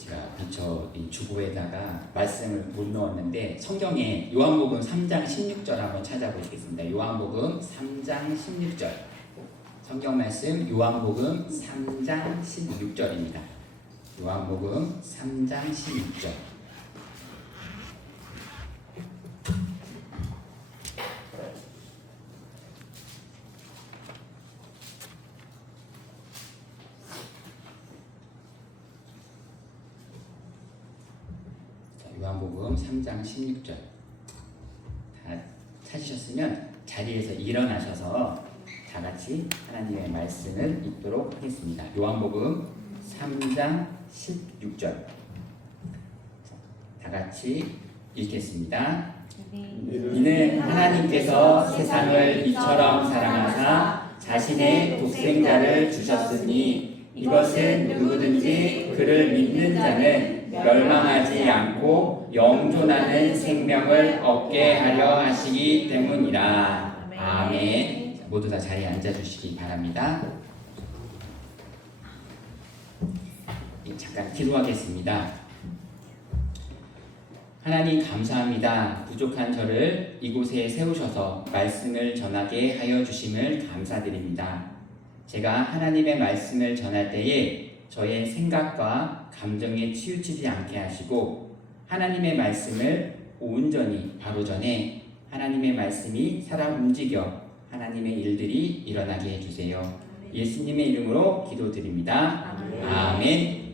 제가 근처 이 주보에다가 말씀을 못 넣었는데 성경에 요한복음 3장 16절 한번 찾아보시겠습니다. 요한복음 3장 16절 성경 말씀 요한복음 3장 16절입니다. 요한복음 3장 16절 요한복음 3장 16절 다 찾으셨으면 자리에서 일어나셔서 다 같이 하나님의 말씀을 읽도록 하겠습니다. 요한복음 3장 16절 다 같이 읽겠습니다. 이는 하나님께서 세상을 이처럼 사랑하사 자신의 독생자를 주셨으니 이것은 누구든지 그를 믿는 자는 멸망하지 않고 영존하는 생명을 얻게 하려 하시기 때문이라. 아멘. 모두 다 자리에 앉아주시기 바랍니다. 잠깐 기도하겠습니다. 하나님 감사합니다. 부족한 저를 이곳에 세우셔서 말씀을 전하게 하여 주심을 감사드립니다. 제가 하나님의 말씀을 전할 때에 저의 생각과 감정에 치우치지 않게 하시고 하나님의 말씀을 온전히 바로 전에 하나님의 말씀이 살아 움직여 하나님의 일들이 일어나게 해주세요. 예수님의 이름으로 기도드립니다. 아멘.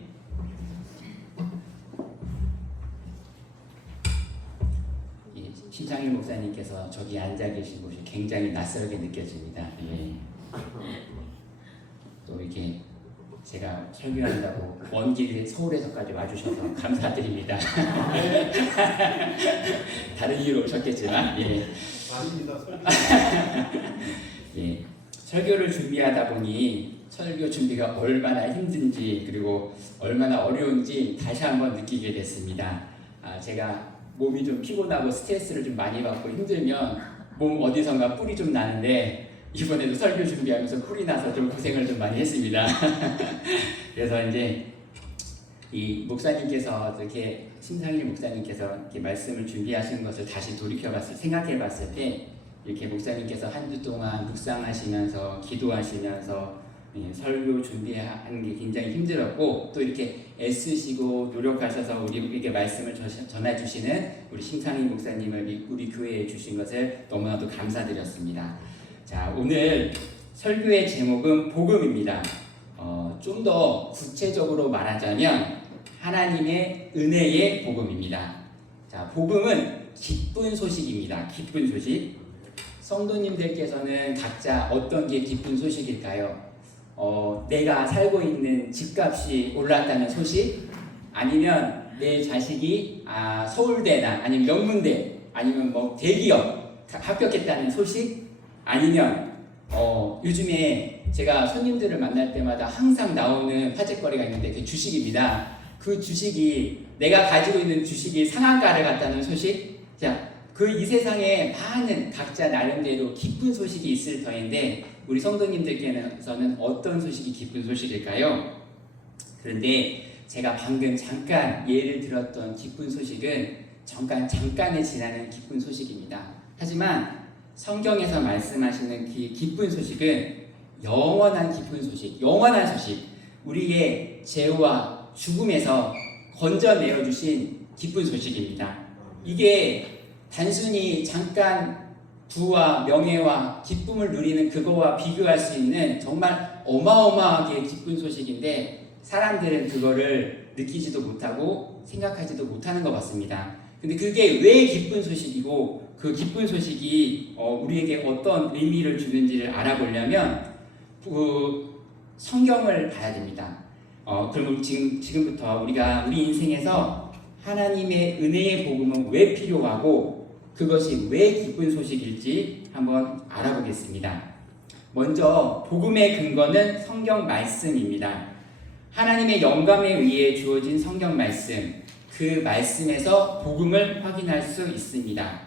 신창일 목사님께서 저기 앉아 계신 곳이 굉장히 낯설게 느껴집니다. 예. 또 이렇게 제가 설교한다고 먼 길 서울에서까지 와주셔서 감사드립니다. 다른 이유로 오셨겠지만 예. 예. 설교를 준비하다 보니 설교 준비가 얼마나 힘든지 그리고 얼마나 어려운지 다시 한번 느끼게 됐습니다. 제가 몸이 좀 피곤하고 스트레스를 좀 많이 받고 힘들면 몸 어디선가 뿔이 좀 나는데 이번에도 설교 준비하면서 뿔이 나서 좀 고생을 좀 많이 했습니다. 그래서 이제 이 목사님께서 이렇게 심상일 목사님께서 이렇게 말씀을 준비하시는 것을 다시 생각해봤을 때 이렇게 목사님께서 한 주 동안 묵상하시면서 기도하시면서 설교 준비하는 게 굉장히 힘들었고 또 이렇게 애쓰시고 노력하셔서 우리에게 말씀을 전해주시는 우리 심상일 목사님을 우리 교회에 주신 것을 너무나도 감사드렸습니다. 자, 오늘 설교의 제목은 복음입니다. 좀 더 구체적으로 말하자면 하나님의 은혜의 복음입니다. 자, 복음은 기쁜 소식입니다. 기쁜 소식. 성도님들께서는 각자 어떤 게 기쁜 소식일까요? 내가 살고 있는 집값이 올랐다는 소식? 아니면 내 자식이 서울대나 아니면 명문대 아니면 뭐 대기업 합격했다는 소식? 아니면 요즘에 제가 손님들을 만날 때마다 항상 나오는 화제거리가 있는데 그 주식입니다. 그 주식이 내가 가지고 있는 주식이 상한가를 갔다는 소식? 자, 이 세상에 많은 각자 나름대로 기쁜 소식이 있을 터인데 우리 성도님들께서는 어떤 소식이 기쁜 소식일까요? 그런데 제가 방금 잠깐 예를 들었던 기쁜 소식은 잠깐에 지나는 기쁜 소식입니다. 하지만 성경에서 말씀하시는 기쁜 소식은 영원한 기쁜 소식, 영원한 소식, 우리의 죄와 죽음에서 건져내어 주신 기쁜 소식입니다. 이게 단순히 잠깐 부와 명예와 기쁨을 누리는 그거와 비교할 수 있는 정말 어마어마하게 기쁜 소식인데 사람들은 그거를 느끼지도 못하고 생각하지도 못하는 것 같습니다. 근데 그게 왜 기쁜 소식이고 그 기쁜 소식이 우리에게 어떤 의미를 주는지를 알아보려면 성경을 봐야 됩니다. 그럼 지금부터 우리가 우리 인생에서 하나님의 은혜의 복음은 왜 필요하고 그것이 왜 기쁜 소식일지 한번 알아보겠습니다. 먼저 복음의 근거는 성경 말씀입니다. 하나님의 영감에 의해 주어진 성경 말씀, 그 말씀에서 복음을 확인할 수 있습니다.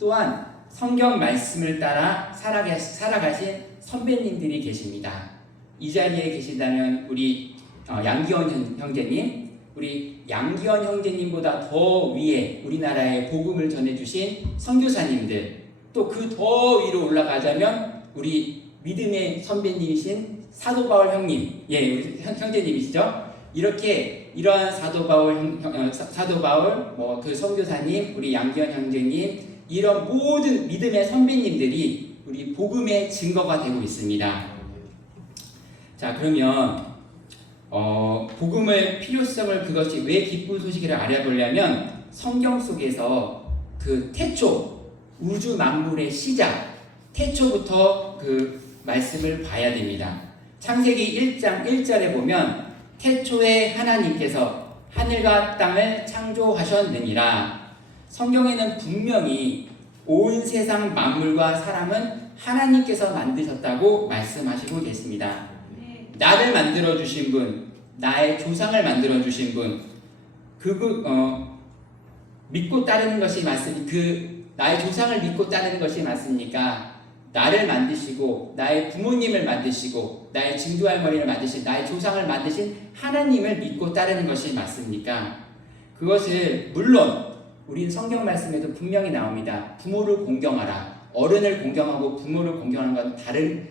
또한 성경 말씀을 따라 살아가신 선배님들이 계십니다. 이 자리에 계시다면 우리 양기원 형제님, 우리 양기현 형제님보다 더 위에 우리나라에 복음을 전해주신 선교사님들, 또 그 더 위로 올라가자면 우리 믿음의 선배님이신 사도 바울 형님, 예, 우리 형제님이시죠? 이렇게 이러한 사도 바울, 뭐 그 선교사님, 우리 양기현 형제님, 이런 모든 믿음의 선배님들이 우리 복음의 증거가 되고 있습니다. 자, 그러면 복음의 필요성을, 그것이 왜 기쁜 소식이라 알아보려면 성경 속에서 그 태초, 우주 만물의 시작, 태초부터 그 말씀을 봐야 됩니다. 창세기 1장 1절에 보면 태초에 하나님께서 하늘과 땅을 창조하셨느니라. 성경에는 분명히 온 세상 만물과 사람은 하나님께서 만드셨다고 말씀하시고 계십니다. 나를 만들어주신 분, 나의 조상을 만들어주신 분, 믿고 따르는 것이 나의 조상을 믿고 따르는 것이 맞습니까? 나를 만드시고, 나의 부모님을 만드시고, 나의 증조할머니를 만드신, 나의 조상을 만드신 하나님을 믿고 따르는 것이 맞습니까? 그것을, 물론, 우린 성경 말씀에도 분명히 나옵니다. 부모를 공경하라. 어른을 공경하고 부모를 공경하는 건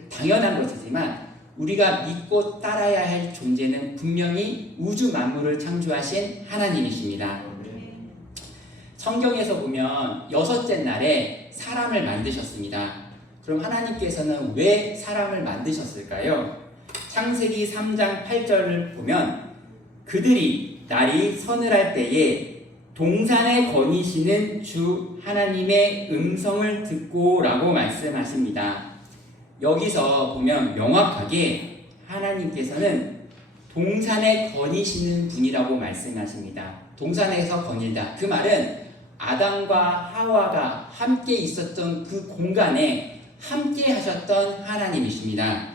당연한 것이지만, 우리가 믿고 따라야 할 존재는 분명히 우주 만물을 창조하신 하나님이십니다. 성경에서 보면 6째 날에 사람을 만드셨습니다. 그럼 하나님께서는 왜 사람을 만드셨을까요? 창세기 3장 8절을 보면 그들이 날이 서늘할 때에 동산에 거니시는 주 하나님의 음성을 듣고 라고 말씀하십니다. 여기서 보면 명확하게 하나님께서는 동산에 거니시는 분이라고 말씀하십니다. 동산에서 거닐다. 그 말은 아담과 하와가 함께 있었던 그 공간에 함께 하셨던 하나님이십니다.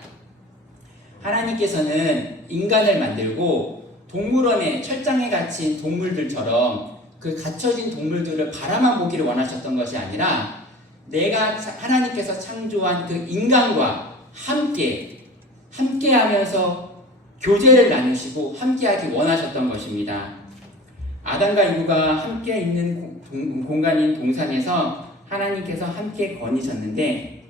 하나님께서는 인간을 만들고 동물원에 철장에 갇힌 동물들처럼 그 갇혀진 동물들을 바라만 보기를 원하셨던 것이 아니라 하나님께서 창조한 그 인간과 함께 하면서 교제를 나누시고 함께하기 원하셨던 것입니다. 아담과 이브가 함께 있는 공간인 동산에서 하나님께서 함께 거니셨는데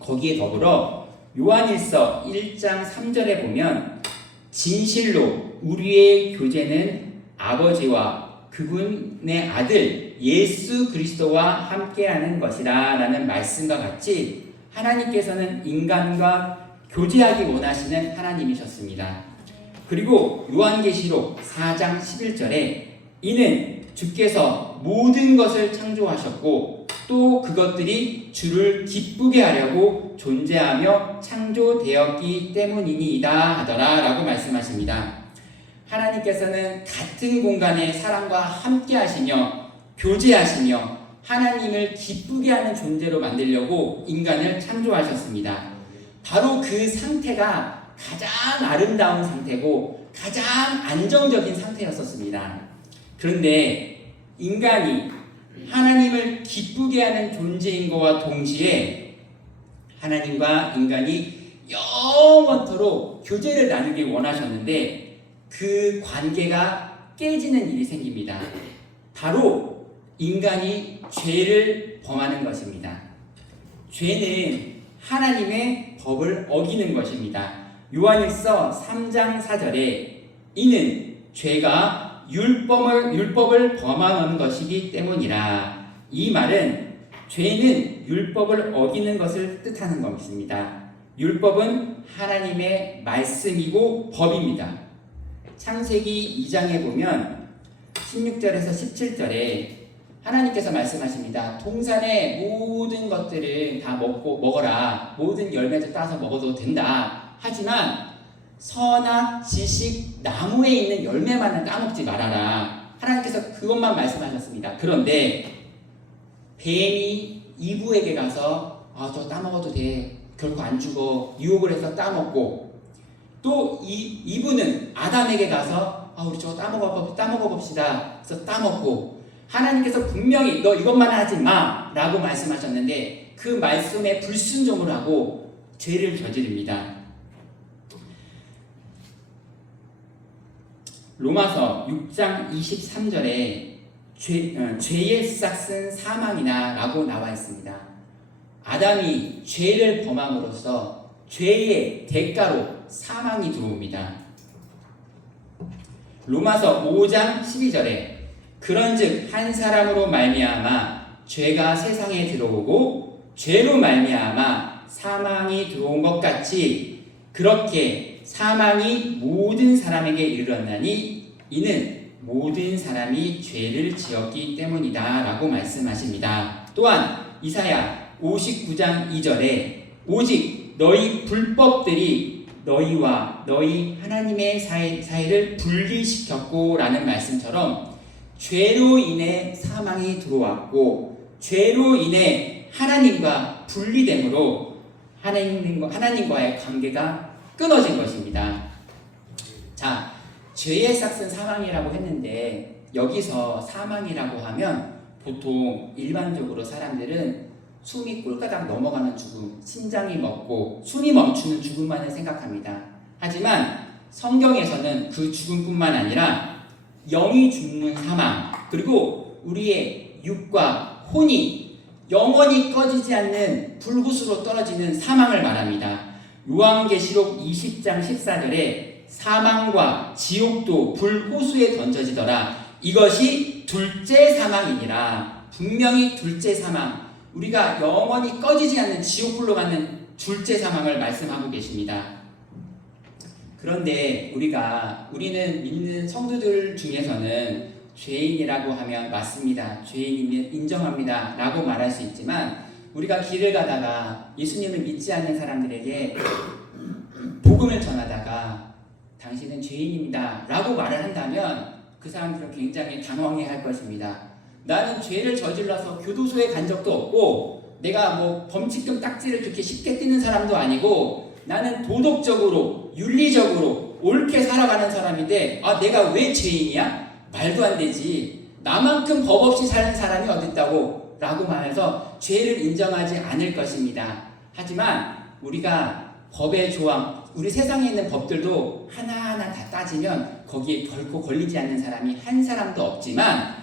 거기에 더불어 요한일서 1장 3절에 보면 진실로 우리의 교제는 아버지와 그분의 아들 예수 그리스도와 함께하는 것이라 라는 말씀과 같이 하나님께서는 인간과 교제하기 원하시는 하나님이셨습니다. 그리고 요한계시록 4장 11절에 이는 주께서 모든 것을 창조하셨고 또 그것들이 주를 기쁘게 하려고 존재하며 창조되었기 때문이니이다 하더라 라고 말씀하십니다. 하나님께서는 같은 공간에 사람과 함께 하시며 교제하시며 하나님을 기쁘게 하는 존재로 만들려고 인간을 창조하셨습니다. 바로 그 상태가 가장 아름다운 상태고 가장 안정적인 상태였었습니다. 그런데 인간이 하나님을 기쁘게 하는 존재인 것과 동시에 하나님과 인간이 영원토록 교제를 나누기 원하셨는데 그 관계가 깨지는 일이 생깁니다. 바로 인간이 죄를 범하는 것입니다. 죄는 하나님의 법을 어기는 것입니다. 요한일서 3장 4절에 이는 죄가 율법을 범하는 것이기 때문이라. 이 말은 죄는 율법을 어기는 것을 뜻하는 것입니다. 율법은 하나님의 말씀이고 법입니다. 창세기 2장에 보면 16절에서 17절에 하나님께서 말씀하십니다. 동산의 모든 것들을 다 먹어라. 모든 열매도 따서 먹어도 된다. 하지만 선악 지식 나무에 있는 열매만은 따먹지 말아라. 하나님께서 그것만 말씀하셨습니다. 그런데 뱀이 이브에게 가서 저 따먹어도 돼. 결코 안 죽어. 유혹을 해서 따먹고 또 이브는 아담에게 가서 우리 저거 따먹어 봅시다. 그래서 따먹고 하나님께서 분명히 너 이것만 하지 마 라고 말씀하셨는데 그 말씀에 불순종을 하고 죄를 저지릅니다. 로마서 6장 23절에 죄의 싹은 사망이나 라고 나와 있습니다. 아담이 죄를 범함으로써 죄의 대가로 사망이 들어옵니다. 로마서 5장 12절에 그런즉 한 사람으로 말미암아 죄가 세상에 들어오고 죄로 말미암아 사망이 들어온 것 같이 그렇게 사망이 모든 사람에게 이르렀나니 이는 모든 사람이 죄를 지었기 때문이다 라고 말씀하십니다. 또한 이사야 59장 2절에 오직 너희 불법들이 너희와 너희 하나님의 사이를 분리시켰고 라는 말씀처럼 죄로 인해 사망이 들어왔고 죄로 인해 하나님과 분리됨으로 하나님과의 관계가 끊어진 것입니다. 자, 죄의 싹은 사망이라고 했는데 여기서 사망이라고 하면 보통 일반적으로 사람들은 숨이 꿀가닥 넘어가는 죽음, 심장이 멎고 숨이 멈추는 죽음만을 생각합니다. 하지만 성경에서는 그 죽음뿐만 아니라 영이 죽는 사망, 그리고 우리의 육과 혼이 영원히 꺼지지 않는 불구스로 떨어지는 사망을 말합니다. 요한계시록 20장 14절에 사망과 지옥도 불호수에 던져지더라. 이것이 둘째 사망이니라. 분명히 둘째 사망, 우리가 영원히 꺼지지 않는 지옥불로 가는 둘째 사망을 말씀하고 계십니다. 그런데 우리는 믿는 성도들 중에서는 죄인이라고 하면 맞습니다, 죄인이면 인정합니다 라고 말할 수 있지만, 우리가 길을 가다가 예수님을 믿지 않는 사람들에게 복음을 전하다가 당신은 죄인입니다 라고 말을 한다면 그 사람들은 굉장히 당황해 할 것입니다. 나는 죄를 저질러서 교도소에 간 적도 없고 내가 뭐 범칙금 딱지를 그렇게 쉽게 띄는 사람도 아니고 나는 도덕적으로 윤리적으로 옳게 살아가는 사람인데 내가 왜 죄인이야? 말도 안 되지. 나만큼 법 없이 사는 사람이 어딨다고 라고 말해서 죄를 인정하지 않을 것입니다. 하지만 우리가 법의 조항, 우리 세상에 있는 법들도 하나하나 다 따지면 거기에 결코 걸리지 않는 사람이 한 사람도 없지만,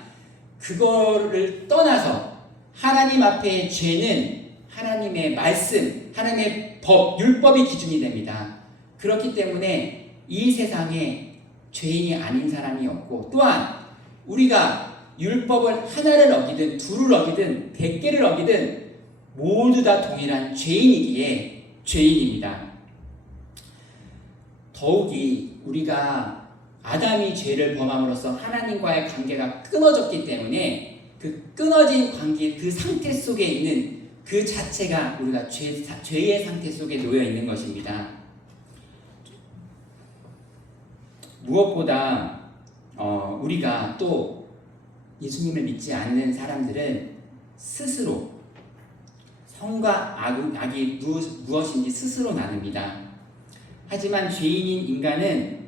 그거를 떠나서 하나님 앞에 죄는 하나님의 말씀, 하나님의 법, 율법이 기준이 됩니다. 그렇기 때문에 이 세상에 죄인이 아닌 사람이 없고, 또한 우리가 율법을 하나를 어기든 둘을 어기든 100개를 어기든 모두 다 동일한 죄인이기에 죄인입니다. 더욱이 우리가 아담이 죄를 범함으로써 하나님과의 관계가 끊어졌기 때문에 그 끊어진 관계, 그 상태 속에 있는 그 자체가 우리가 죄의 상태 속에 놓여 있는 것입니다. 무엇보다 우리가 또 예수님을 믿지 않는 사람들은 스스로 선과 악이 무엇인지 스스로 나눕니다. 하지만 죄인인 인간은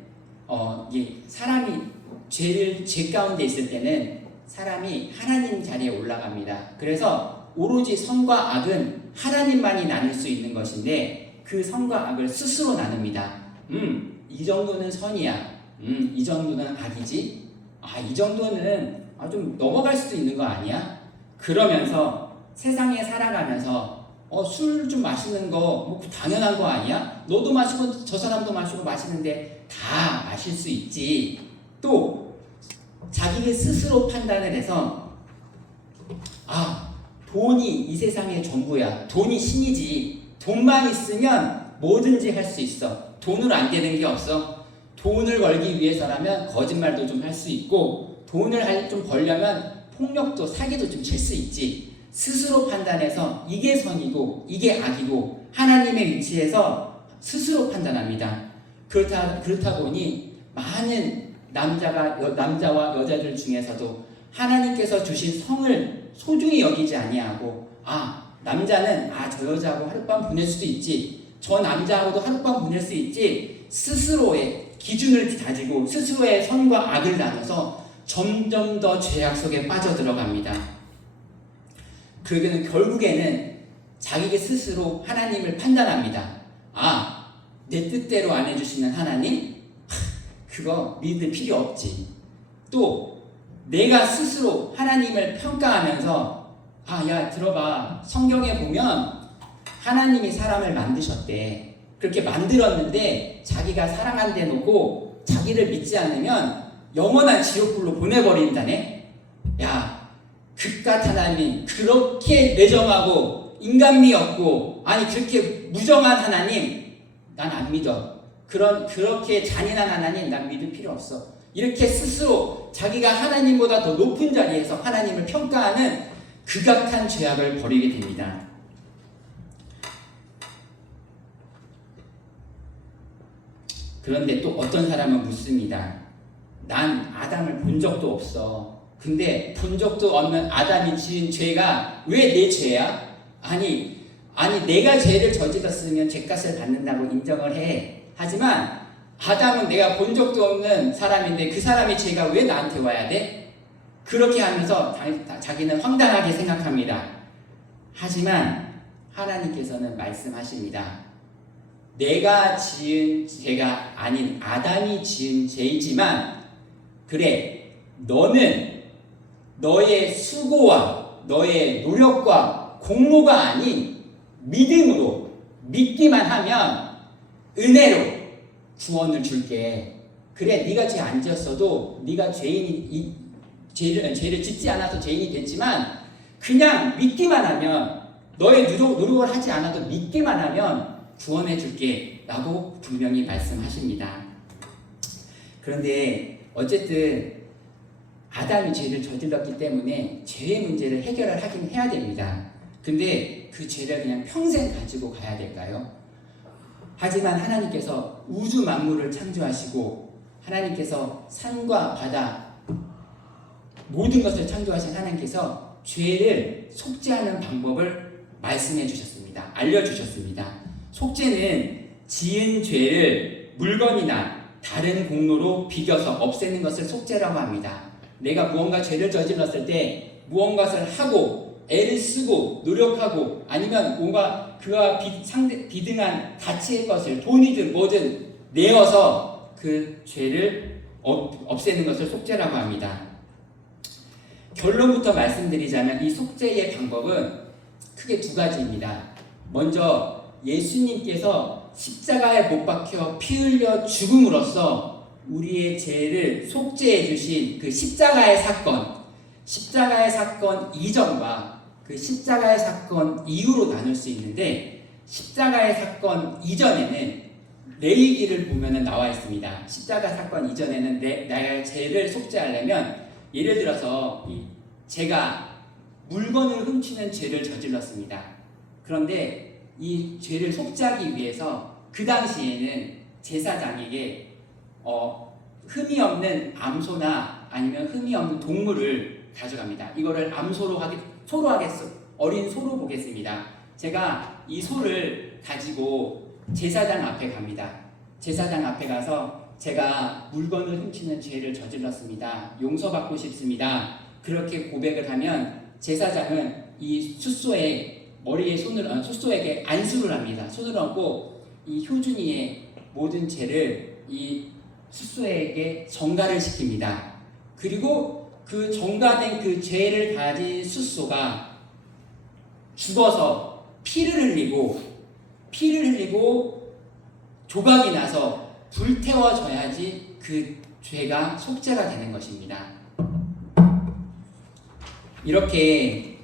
사람이 죄 가운데 있을 때는 사람이 하나님 자리에 올라갑니다. 그래서 오로지 선과 악은 하나님만이 나눌 수 있는 것인데 그 선과 악을 스스로 나눕니다. 이 정도는 선이야. 이 정도는 악이지. 이 정도는 좀 넘어갈 수도 있는 거 아니야? 그러면서 세상에 살아가면서 술 좀 마시는 거 뭐 당연한 거 아니야? 너도 마시고 저 사람도 마시고 마시는데 다 마실 수 있지. 또 자기를 스스로 판단을 해서 돈이 이 세상의 전부야. 돈이 신이지. 돈만 있으면 뭐든지 할 수 있어. 돈으로 안 되는 게 없어. 돈을 벌기 위해서라면 거짓말도 좀 할 수 있고, 돈을 좀 벌려면 폭력도 사기도 좀 칠 수 있지. 스스로 판단해서 이게 선이고 이게 악이고 하나님의 위치에서 스스로 판단합니다. 그렇다 보니 많은 남자와 여자들 중에서도 하나님께서 주신 성을 소중히 여기지 아니하고, 남자는 저 여자하고 하룻밤 보낼 수도 있지, 저 남자하고도 하룻밤 보낼 수 있지, 스스로의 기준을 가지고 스스로의 선과 악을 나눠서 점점 더 죄악 속에 빠져들어갑니다. 그러면 결국에는 자기 스스로 하나님을 판단합니다. 내 뜻대로 안 해주시는 하나님? 그거 믿을 필요 없지. 또 내가 스스로 하나님을 평가하면서 야 들어봐. 성경에 보면 하나님이 사람을 만드셨대. 그렇게 만들었는데 자기가 사랑한데 놓고 자기를 믿지 않으면 영원한 지옥불로 보내버린다네. 야, 그깟 하나님이 그렇게 매정하고 인간미 없고 그렇게 무정한 하나님 난 안 믿어. 그렇게 잔인한 하나님 난 믿을 필요 없어. 이렇게 스스로 자기가 하나님보다 더 높은 자리에서 하나님을 평가하는 극악한 죄악을 벌이게 됩니다. 그런데 또 어떤 사람은 묻습니다. 난 아담을 본 적도 없어. 근데 본 적도 없는 아담이 지은 죄가 왜 내 죄야? 아니 내가 죄를 저질렀으면 죄값을 받는다고 인정을 해. 하지만 아담은 내가 본 적도 없는 사람인데 그 사람의 죄가 왜 나한테 와야 돼? 그렇게 하면서 자기는 황당하게 생각합니다. 하지만 하나님께서는 말씀하십니다. 내가 지은 죄가 아닌 아담이 지은 죄이지만 그래 너는 너의 수고와 너의 노력과 공로가 아닌 믿음으로 믿기만 하면 은혜로 구원을 줄게. 그래 네가 죄 안 지었어도 네가 죄를 짓지 않아서 죄인이 됐지만 그냥 믿기만 하면 너의 노력을 하지 않아도 믿기만 하면 구원해 줄게 라고 분명히 말씀하십니다. 그런데 어쨌든 아담이 죄를 저질렀기 때문에 죄의 문제를 해결을 하긴 해야 됩니다. 근데 그 죄를 그냥 평생 가지고 가야 될까요? 하지만 하나님께서 우주 만물을 창조하시고 하나님께서 산과 바다 모든 것을 창조하신 하나님께서 죄를 속죄하는 방법을 말씀해 주셨습니다. 알려주셨습니다. 속죄는 지은 죄를 물건이나 다른 공로로 비겨서 없애는 것을 속죄라고 합니다. 내가 무언가 죄를 저질렀을 때 무언가를 하고 애를 쓰고 노력하고 아니면 뭔가 그와 비등한 가치의 것을 돈이든 뭐든 내어서 그 죄를 없애는 것을 속죄라고 합니다. 결론부터 말씀드리자면 이 속죄의 방법은 크게 두 가지입니다. 먼저 예수님께서 십자가에 못 박혀 피 흘려 죽음으로써 우리의 죄를 속죄해 주신 그 십자가의 사건 이전과 그 십자가의 사건 이후로 나눌 수 있는데 십자가의 사건 이전에는 레위기를 보면 나와 있습니다. 십자가 사건 이전에는 나의 죄를 속죄하려면 예를 들어서 제가 물건을 훔치는 죄를 저질렀습니다. 그런데 이 죄를 속죄하기 위해서 그 당시에는 제사장에게 흠이 없는 암소나 아니면 흠이 없는 동물을 가져갑니다. 이거를 어린 소로 보겠습니다. 제가 이 소를 가지고 제사장 앞에 갑니다. 제사장 앞에 가서 제가 물건을 훔치는 죄를 저질렀습니다. 용서받고 싶습니다. 그렇게 고백을 하면 제사장은 이 숫소의 머리에 숫소에게 안수를 합니다. 손을 얹고 이 효준이의 모든 죄를 이 숫소에게 전가를 시킵니다. 그리고 그 전가된 그 죄를 가진 숫소가 죽어서 피를 흘리고 조각이 나서 불태워져야지 그 죄가 속죄가 되는 것입니다. 이렇게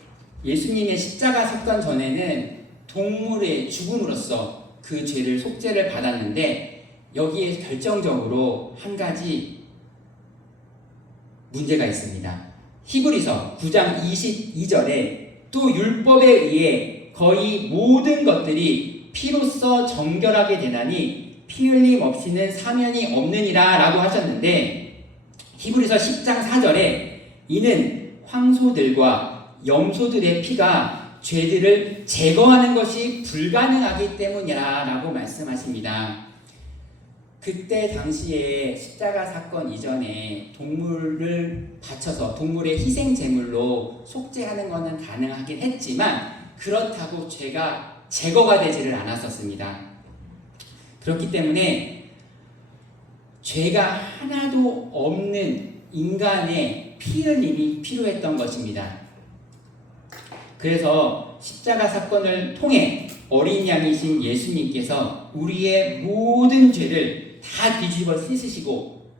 예수님의 십자가 사건 전에는 동물의 죽음으로써 그 죄를 속죄를 받았는데 여기에 결정적으로 한 가지 문제가 있습니다. 히브리서 9장 22절에 또 율법에 의해 거의 모든 것들이 피로써 정결하게 되나니 피 흘림 없이는 사면이 없느니라 라고 하셨는데 히브리서 10장 4절에 이는 황소들과 염소들의 피가 죄들을 제거하는 것이 불가능하기 때문이라 라고 말씀하십니다. 그때 당시에 십자가 사건 이전에 동물을 바쳐서 동물의 희생 제물로 속죄하는 것은 가능하긴 했지만 그렇다고 죄가 제거가 되지를 않았었습니다. 그렇기 때문에 죄가 하나도 없는 인간의 피 흘림이 필요했던 것입니다. 그래서 십자가 사건을 통해 어린 양이신 예수님께서 우리의 모든 죄를 다 뒤집어 쓰시고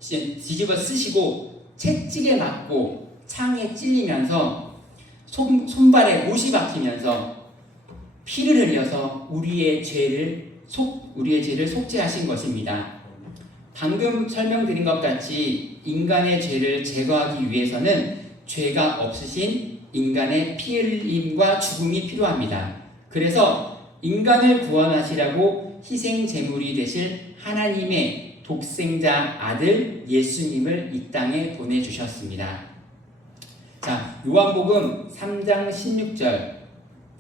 채찍에 맞고 창에 찔리면서 손발에 못이 박히면서 피를 흘려서 우리의 죄를 속죄하신 것입니다. 방금 설명드린 것 같이 인간의 죄를 제거하기 위해서는 죄가 없으신 인간의 피 흘림과 죽음이 필요합니다. 그래서 인간을 구원하시라고 희생 제물이 되실 하나님의 독생자 아들 예수님을 이 땅에 보내주셨습니다. 자, 요한복음 3장 16절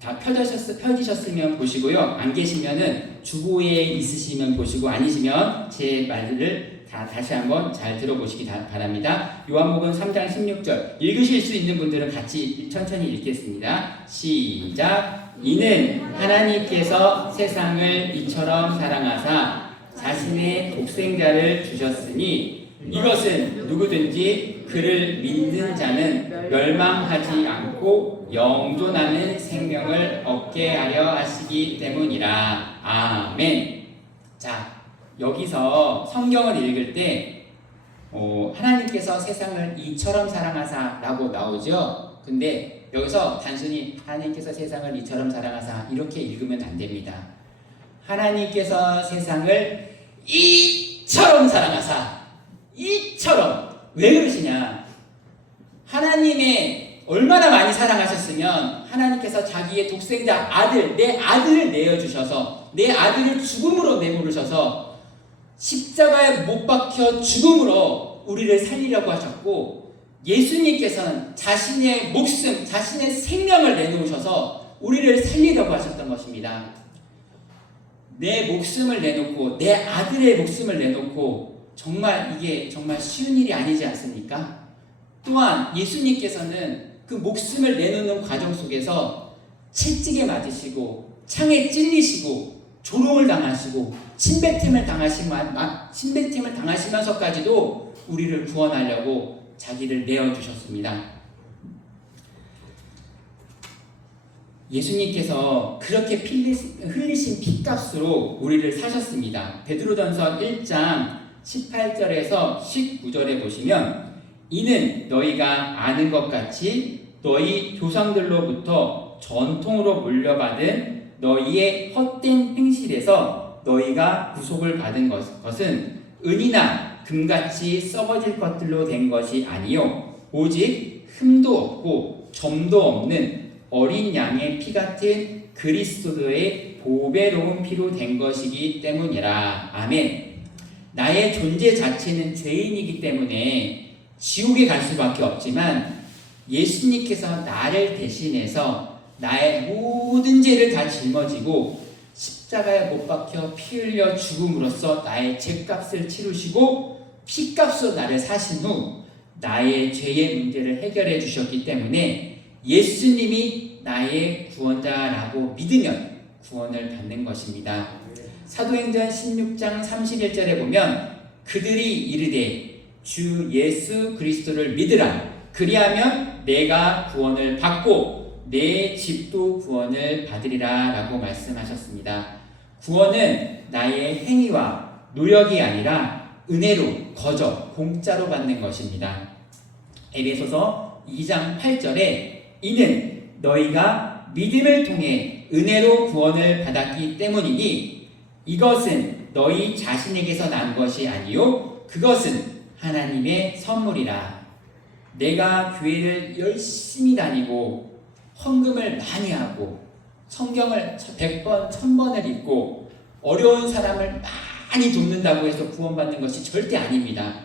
다 펴지셨으면 보시고요. 안 계시면은 주보에 있으시면 보시고, 아니시면 제 말들을 다시 한번 잘 들어보시기 바랍니다. 요한복음 3장 16절 읽으실 수 있는 분들은 같이 천천히 읽겠습니다. 시작. 이는 하나님께서 세상을 이처럼 사랑하사 자신의 독생자를 주셨으니 이것은 누구든지 그를 믿는 자는 멸망하지 않고 영존하는 생명을 얻게 하려 하시기 때문이라. 아멘. 자, 여기서 성경을 읽을 때 하나님께서 세상을 이처럼 사랑하사 라고 나오죠. 근데 여기서 단순히 하나님께서 세상을 이처럼 사랑하사 이렇게 읽으면 안 됩니다. 하나님께서 세상을 이처럼 사랑하사, 이처럼. 왜 그러시냐? 하나님의 얼마나 많이 사랑하셨으면 하나님께서 자기의 독생자 아들, 내 아들을 내어주셔서, 내 아들을 죽음으로 내모르셔서 십자가에 못 박혀 죽음으로 우리를 살리려고 하셨고, 예수님께서는 자신의 목숨, 자신의 생명을 내놓으셔서 우리를 살리려고 하셨던 것입니다. 내 목숨을 내놓고, 내 아들의 목숨을 내놓고, 이게 정말 쉬운 일이 아니지 않습니까? 또한 예수님께서는 그 목숨을 내놓는 과정 속에서 채찍에 맞으시고, 창에 찔리시고, 조롱을 당하시고, 침뱉음을 당하시면서까지도 우리를 구원하려고 자기를 내어주셨습니다. 예수님께서 그렇게 흘리신 피값으로 우리를 사셨습니다. 베드로전서 1장 18절에서 19절에 보시면, 이는 너희가 아는 것 같이 너희 조상들로부터 전통으로 물려받은 너희의 헛된 행실에서 너희가 구속을 받은 것은 은이나 금같이 썩어질 것들로 된 것이 아니요 오직 흠도 없고 점도 없는 어린 양의 피 같은 그리스도의 보배로운 피로 된 것이기 때문이라. 아멘. 나의 존재 자체는 죄인이기 때문에 지옥에 갈 수밖에 없지만, 예수님께서 나를 대신해서 나의 모든 죄를 다 짊어지고 십자가에 못 박혀 피 흘려 죽음으로써 나의 죄값을 치르시고 피값으로 나를 사신 후 나의 죄의 문제를 해결해 주셨기 때문에 예수님이 나의 구원자라고 믿으면 구원을 받는 것입니다. 사도행전 16장 31절에 보면, 그들이 이르되 주 예수 그리스도를 믿으라. 그리하면 내가 구원을 받고 내 집도 구원을 받으리라 라고 말씀하셨습니다. 구원은 나의 행위와 노력이 아니라 은혜로, 거저, 공짜로 받는 것입니다. 에베소서 2장 8절에 이는 너희가 믿음을 통해 은혜로 구원을 받았기 때문이니 이것은 너희 자신에게서 난 것이 아니요 그것은 하나님의 선물이라. 내가 교회를 열심히 다니고 헌금을 많이 하고 성경을 100번, 1000번을 읽고 어려운 사람을 많이 돕는다고 해서 구원받는 것이 절대 아닙니다.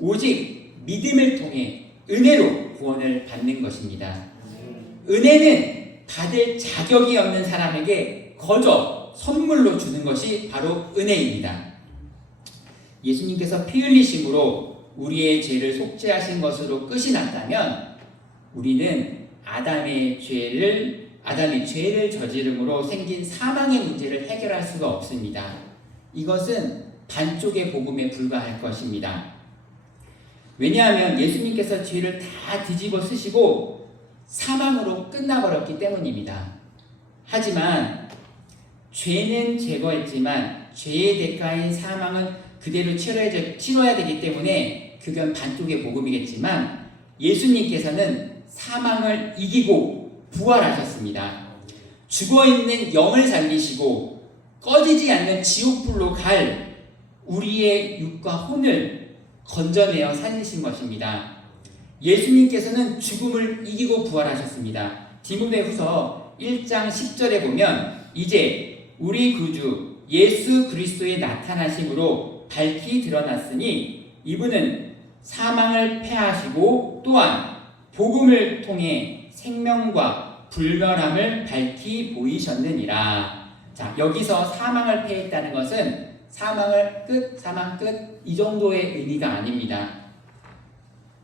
오직 믿음을 통해 은혜로 구원을 받는 것입니다. 은혜는 받을 자격이 없는 사람에게 거저 선물로 주는 것이 바로 은혜입니다. 예수님께서 피 흘리심으로 우리의 죄를 속죄하신 것으로 끝이 났다면, 우리는 아담의 죄를 저지름으로 생긴 사망의 문제를 해결할 수가 없습니다. 이것은 반쪽의 복음에 불과할 것입니다. 왜냐하면 예수님께서 죄를 다 뒤집어 쓰시고 사망으로 끝나버렸기 때문입니다. 하지만 죄는 제거했지만 죄의 대가인 사망은 그대로 치러야 되기 때문에 그건 반쪽의 복음이겠지만 예수님께서는 사망을 이기고 부활하셨습니다. 죽어있는 영을 살리시고 꺼지지 않는 지옥불로 갈 우리의 육과 혼을 건져내어 살리신 것입니다. 예수님께서는 죽음을 이기고 부활하셨습니다. 디모데후서 1장 10절에 보면 이제 우리 구주 예수 그리스도의 나타나심으로 밝히 드러났으니 이분은 사망을 패하시고 또한 복음을 통해 생명과 불멸함을 밝히 보이셨느니라. 자, 여기서 사망을 패했다는 것은 사망을 끝, 사망 끝 이 정도의 의미가 아닙니다.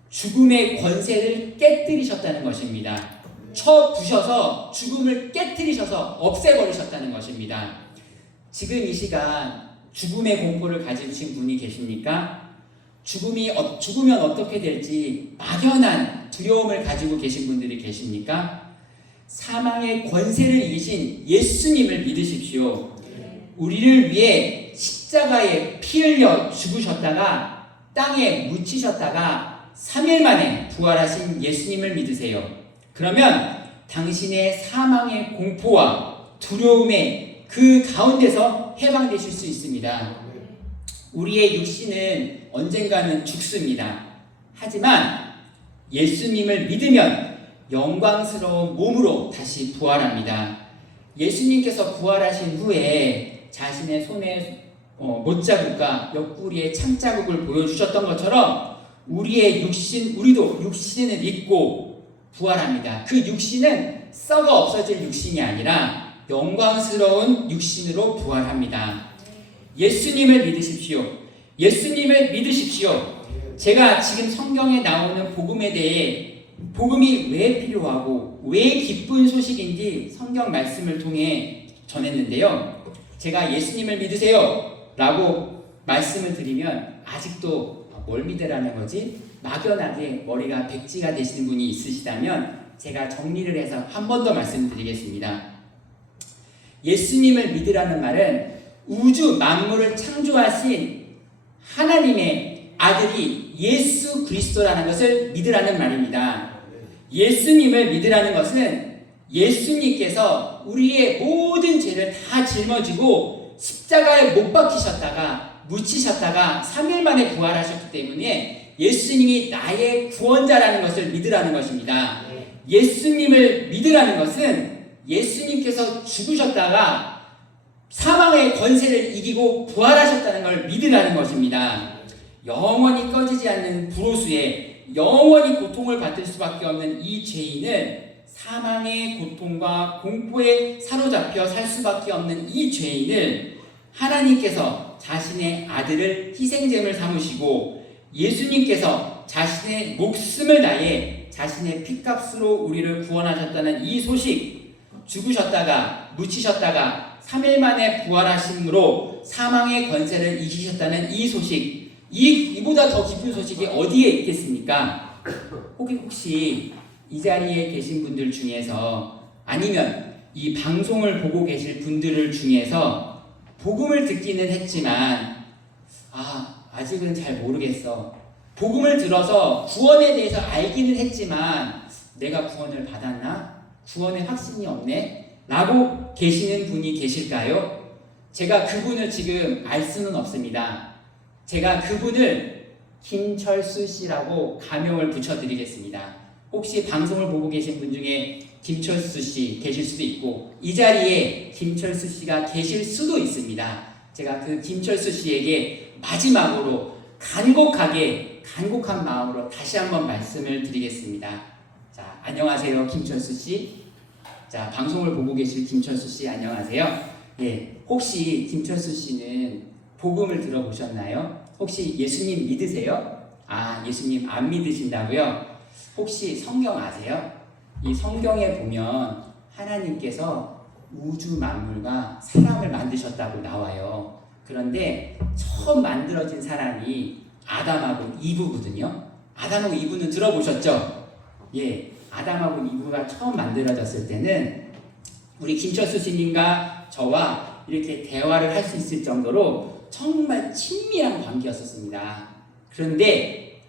죽음의 권세를 깨뜨리셨다는 것입니다. 쳐 부셔서 죽음을 깨뜨리셔서 없애버리셨다는 것입니다. 지금 이 시간 죽음의 공포를 가지신 분이 계십니까? 죽으면 어떻게 될지 막연한 두려움을 가지고 계신 분들이 계십니까? 사망의 권세를 이기신 예수님을 믿으십시오. 우리를 위해 십자가에 피 흘려 죽으셨다가 땅에 묻히셨다가 3일 만에 부활하신 예수님을 믿으세요. 그러면 당신의 사망의 공포와 두려움의 그 가운데서 해방되실 수 있습니다. 우리의 육신은 언젠가는 죽습니다. 하지만 예수님을 믿으면 영광스러운 몸으로 다시 부활합니다. 예수님께서 부활하신 후에 자신의 손에 못자국과 옆구리에 창자국을 보여주셨던 것처럼 우리의 육신, 우리도 육신을 입고 부활합니다. 그 육신은 썩어 없어질 육신이 아니라 영광스러운 육신으로 부활합니다. 예수님을 믿으십시오. 예수님을 믿으십시오. 제가 지금 성경에 나오는 복음에 대해 복음이 왜 필요하고 왜 기쁜 소식인지 성경 말씀을 통해 전했는데요. 제가 예수님을 믿으세요 라고 말씀을 드리면 아직도 뭘 믿으라는 거지? 막연하게 머리가 백지가 되시는 분이 있으시다면 제가 정리를 해서 한 번 더 말씀드리겠습니다. 예수님을 믿으라는 말은 우주 만물을 창조하신 하나님의 아들이 예수 그리스도라는 것을 믿으라는 말입니다. 예수님을 믿으라는 것은 예수님께서 우리의 모든 죄를 다 짊어지고 십자가에 못 박히셨다가 묻히셨다가 3일 만에 부활하셨기 때문에 예수님이 나의 구원자라는 것을 믿으라는 것입니다. 예수님을 믿으라는 것은 예수님께서 죽으셨다가 사망의 권세를 이기고 부활하셨다는 걸 믿으라는 것입니다. 영원히 꺼지지 않는 불호수에 영원히 고통을 받을 수밖에 없는 이 죄인은 사망의 고통과 공포에 사로잡혀 살 수밖에 없는 이 죄인을 하나님께서 자신의 아들을 희생제물 삼으시고 예수님께서 자신의 목숨을 다해 자신의 피값으로 우리를 구원하셨다는 이 소식, 죽으셨다가 묻히셨다가 3일 만에 부활하심으로 사망의 권세를 이기셨다는 이 소식, 이보다 더 기쁜 소식이 어디에 있겠습니까? 혹시 이 자리에 계신 분들 중에서 아니면 이 방송을 보고 계실 분들 중에서 복음을 듣기는 했지만 아직은 잘 모르겠어. 복음을 들어서 구원에 대해서 알기는 했지만 내가 구원을 받았나? 구원의 확신이 없네? 라고 계시는 분이 계실까요? 제가 그분을 지금 알 수는 없습니다. 제가 그분을 김철수 씨라고 가명을 붙여드리겠습니다. 혹시 방송을 보고 계신 분 중에 김철수 씨 계실 수도 있고 이 자리에 김철수 씨가 계실 수도 있습니다. 제가 그 김철수 씨에게 마지막으로 간곡한 마음으로 다시 한번 말씀을 드리겠습니다. 자, 안녕하세요, 김철수 씨. 자, 방송을 보고 계실 김철수 씨 안녕하세요. 예, 혹시 김철수 씨는 복음을 들어보셨나요? 혹시 예수님 믿으세요? 예수님 안 믿으신다고요? 혹시 성경 아세요? 이 성경에 보면 하나님께서 우주 만물과 사람을 만드셨다고 나와요. 그런데 처음 만들어진 사람이 아담하고 이브거든요. 아담하고 이브는 들어보셨죠? 예, 아담하고 이브가 처음 만들어졌을 때는 우리 김철수 스님과 저와 이렇게 대화를 할 수 있을 정도로 정말 친밀한 관계였었습니다. 그런데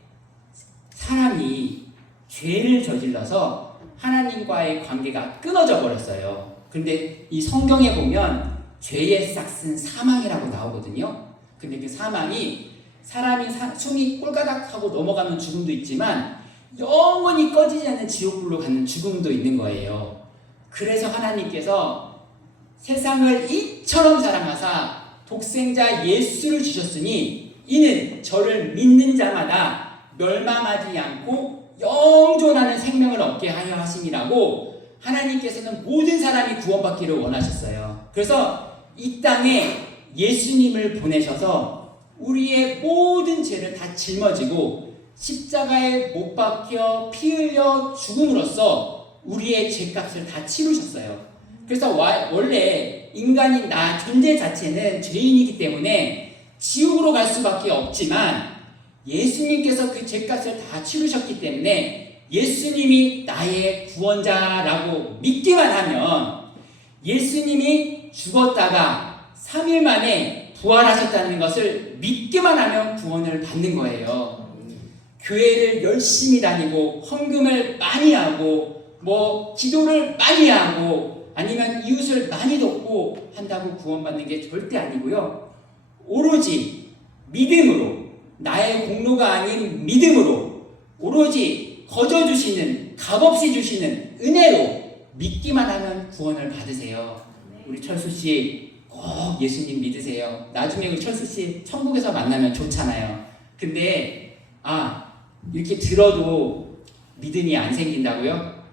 사람이 죄를 저질러서 하나님과의 관계가 끊어져 버렸어요. 근데 이 성경에 보면 죄의 싹은 사망이라고 나오거든요. 근데 그 사망이 사람이 숨이 꼴가닥 하고 넘어가는 죽음도 있지만 영원히 꺼지지 않는 지옥불로 가는 죽음도 있는 거예요. 그래서 하나님께서 세상을 이처럼 사랑하사 독생자 예수를 주셨으니 이는 저를 믿는 자마다 멸망하지 않고 영존하는 생명을 얻게 하려 하심이라고 하나님께서는 모든 사람이 구원받기를 원하셨어요. 그래서 이 땅에 예수님을 보내셔서 우리의 모든 죄를 다 짊어지고 십자가에 못 박혀 피 흘려 죽음으로써 우리의 죄값을 다 치르셨어요. 그래서 원래 인간인 나 존재 자체는 죄인이기 때문에 지옥으로 갈 수밖에 없지만 예수님께서 그 죄값을 다 치르셨기 때문에 예수님이 나의 구원자라고 믿기만 하면 예수님이 죽었다가 3일 만에 부활하셨다는 것을 믿기만 하면 구원을 받는 거예요. 교회를 열심히 다니고 헌금을 많이 하고 기도를 많이 하고 아니면 이웃을 많이 돕고 한다고 구원받는 게 절대 아니고요. 오로지 믿음으로, 나의 공로가 아닌 믿음으로, 오로지 거저주시는, 값없이 주시는 은혜로 믿기만 하면 구원을 받으세요. 우리 철수씨 꼭 예수님 믿으세요. 나중에 우리 철수씨 천국에서 만나면 좋잖아요. 근데 이렇게 들어도 믿음이 안 생긴다고요?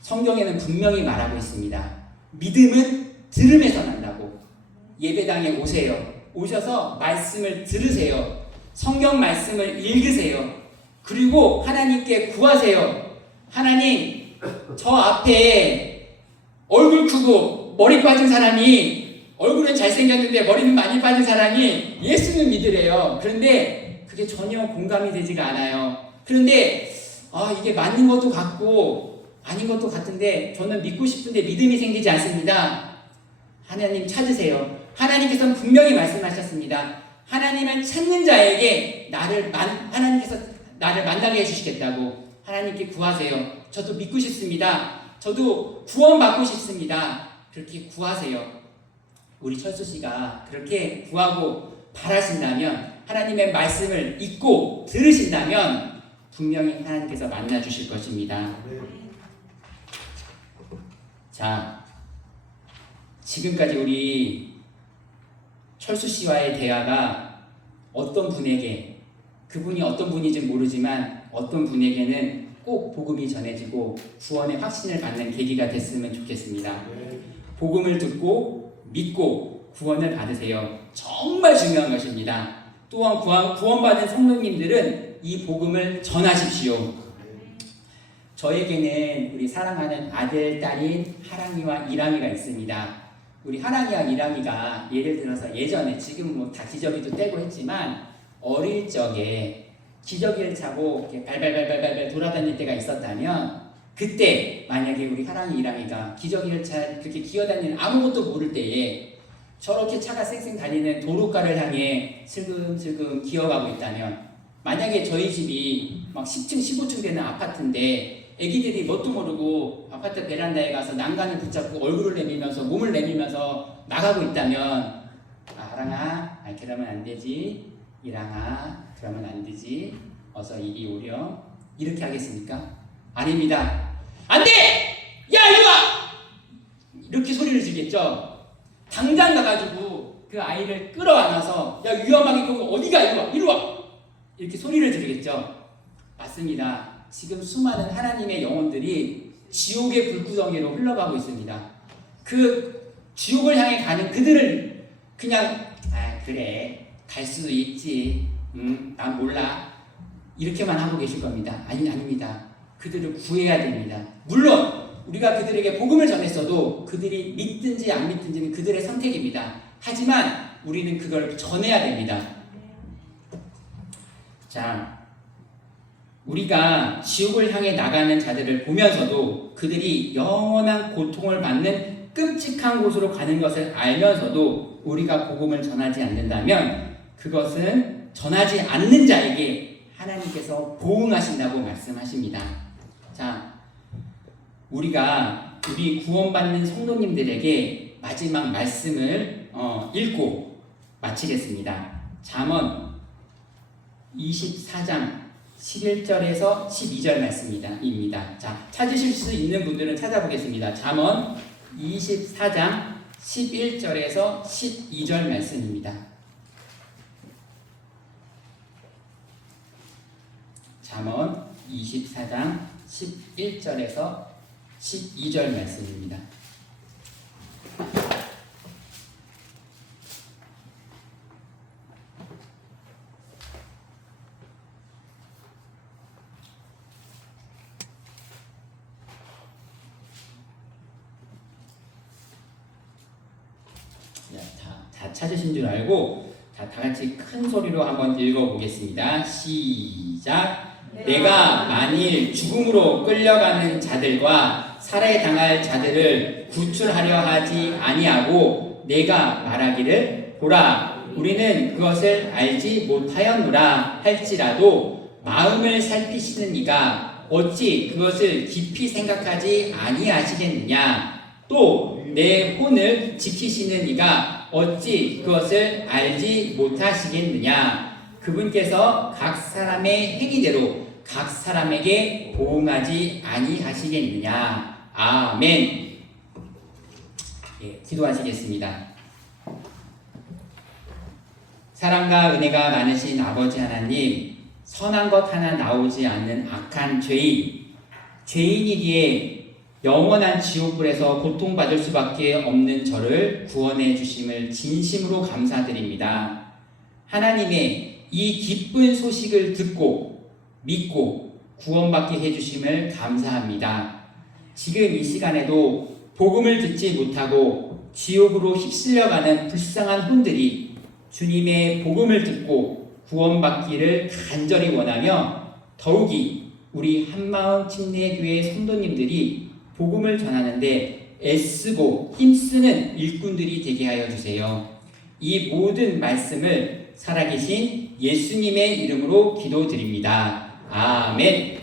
성경에는 분명히 말하고 있습니다. 믿음은 들음에서 난다고. 예배당에 오세요. 오셔서 말씀을 들으세요. 성경 말씀을 읽으세요. 그리고 하나님께 구하세요. 하나님, 저 앞에 얼굴 크고 머리 빠진 사람이, 얼굴은 잘생겼는데 머리는 많이 빠진 사람이 예수를 믿으래요. 그런데 그게 전혀 공감이 되지가 않아요. 그런데 이게 맞는 것도 같고 아닌 것도 같은데 저는 믿고 싶은데 믿음이 생기지 않습니다. 하나님 찾으세요. 하나님께서는 분명히 말씀하셨습니다. 하나님은 찾는 자에게 하나님께서 나를 만나게 해주시겠다고. 하나님께 구하세요. 저도 믿고 싶습니다. 저도 구원받고 싶습니다. 그렇게 구하세요. 우리 철수씨가 그렇게 구하고 바라신다면, 하나님의 말씀을 읽고 들으신다면 분명히 하나님께서 만나주실 것입니다. 자, 지금까지 우리 철수씨와의 대화가 어떤 분에게, 그분이 어떤 분인지 모르지만 어떤 분에게는 꼭 복음이 전해지고 구원의 확신을 받는 계기가 됐으면 좋겠습니다. 복음을 듣고 믿고 구원을 받으세요. 정말 중요한 것입니다. 또한 구원받은 성도님들은 이 복음을 전하십시오. 저에게는 우리 사랑하는 아들, 딸인 하랑이와 이랑이가 있습니다. 우리 하랑이와 이랑이가 예를 들어서 예전에, 지금 다 기저귀도 떼고 했지만 어릴 적에 기저귀를 차고 이렇게 발발발발발 돌아다닐 때가 있었다면, 그때 만약에 우리 하랑이 이랑이가 기저귀를 그렇게 기어다니는 아무것도 모를 때에 저렇게 차가 쌩쌩 달리는 도로가를 향해 슬금슬금 기어가고 있다면, 만약에 저희 집이 막 10층 15층 되는 아파트인데 애기들이 뭣도 모르고 아파트 베란다에 가서 난간을 붙잡고 얼굴을 내밀면서 몸을 내밀면서 나가고 있다면, 하랑아, 그러면 안 되지, 이랑아, 그러면 안 되지, 어서 이리 오렴, 이렇게 하겠습니까? 아닙니다. 안 돼! 야, 이리 와! 이렇게 소리를 지르겠죠. 당장 가가지고 그 아이를 끌어안아서, 야, 위험하게 거기 어디가, 이리 와, 이리 와! 이렇게 소리를 지르겠죠. 맞습니다. 지금 수많은 하나님의 영혼들이 지옥의 불구덩이로 흘러가고 있습니다. 그 지옥을 향해 가는 그들을 그냥 그래, 갈 수도 있지, 난 몰라, 이렇게만 하고 계실 겁니다. 아닙니다. 그들을 구해야 됩니다. 물론 우리가 그들에게 복음을 전했어도 그들이 믿든지 안 믿든지는 그들의 선택입니다. 하지만 우리는 그걸 전해야 됩니다. 자, 우리가 지옥을 향해 나가는 자들을 보면서도 그들이 영원한 고통을 받는 끔찍한 곳으로 가는 것을 알면서도 우리가 복음을 전하지 않는다면 그것은 전하지 않는 자에게 하나님께서 보응하신다고 말씀하십니다. 자, 우리 구원받는 성도님들에게 마지막 말씀을 읽고 마치겠습니다. 잠언 24장 11절에서 12절 말씀입니다. 자, 찾으실 수 있는 분들은 찾아보겠습니다. 잠언 24장 11절에서 12절 말씀입니다. 잠언 24장 11절에서 12절 말씀입니다. 다 찾으신 줄 알고 다 같이 큰 소리로 한번 읽어보겠습니다. 시작. 내가 만일 죽음으로 끌려가는 자들과 살해당할 자들을 구출하려 하지 아니하고 내가 말하기를 보라 우리는 그것을 알지 못하였노라 할지라도 마음을 살피시는 이가 어찌 그것을 깊이 생각하지 아니하시겠느냐 또 내 혼을 지키시는 이가 어찌 그것을 알지 못하시겠느냐 그분께서 각 사람의 행위대로 각 사람에게 보응하지 아니하시겠느냐. 아멘. 예, 기도하시겠습니다. 사랑과 은혜가 많으신 아버지 하나님, 선한 것 하나 나오지 않는 악한 죄인이기에 영원한 지옥불에서 고통받을 수밖에 없는 저를 구원해 주심을 진심으로 감사드립니다. 하나님의 이 기쁜 소식을 듣고 믿고 구원받게 해주심을 감사합니다. 지금 이 시간에도 복음을 듣지 못하고 지옥으로 휩쓸려가는 불쌍한 혼들이 주님의 복음을 듣고 구원받기를 간절히 원하며 더욱이 우리 한마음 침례교회 성도님들이 복음을 전하는데 애쓰고 힘쓰는 일꾼들이 되게 하여 주세요. 이 모든 말씀을 살아계신 예수님의 이름으로 기도드립니다. 아멘.